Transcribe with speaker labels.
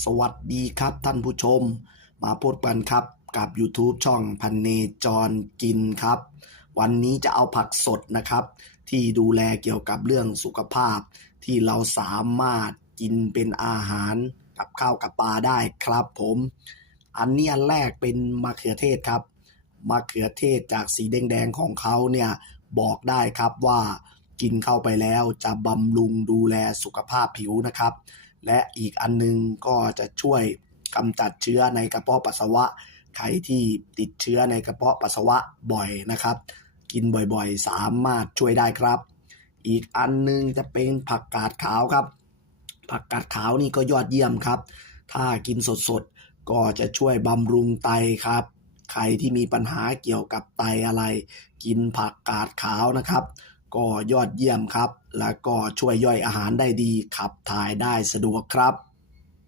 Speaker 1: สวัสดีครับท่านผู้ชม มาพบกันครับกับ YouTube ช่องพันเนจรกินครับ วันนี้จะเอาผักสดนะครับ ที่ดูแลเกี่ยวกับเรื่องสุขภาพ ที่เราสามารถกินเป็นอาหารกับข้าวกับปลาได้ครับผม อันนี้อันแรกเป็นมะเขือเทศครับมะเขือเทศจากสีแดงๆของเขาเนี่ยบอกได้ครับว่ากินเข้าไปแล้วจะบำรุงดูแลสุขภาพผิวนะครับ และอีกอันนึงก็จะช่วยกำจัดเชื้อในกระเพาะปัสสาวะ ใครที่ติดเชื้อในกระเพาะปัสสาวะบ่อยนะครับ กินบ่อยๆ สามารถช่วยได้ครับ อีกอันนึงจะเป็นผักกาดขาวครับ ผักกาดขาวนี่ก็ยอดเยี่ยมครับ ถ้ากินสดๆ ก็จะช่วยบำรุงไตครับ ใครที่มีปัญหาเกี่ยวกับไตอะไร กินผักกาดขาวนะครับ ก็ยอดเยี่ยมครับ แล้วก็ช่วยย่อยอาหารได้ดีขับถ่ายได้สะดวกครับ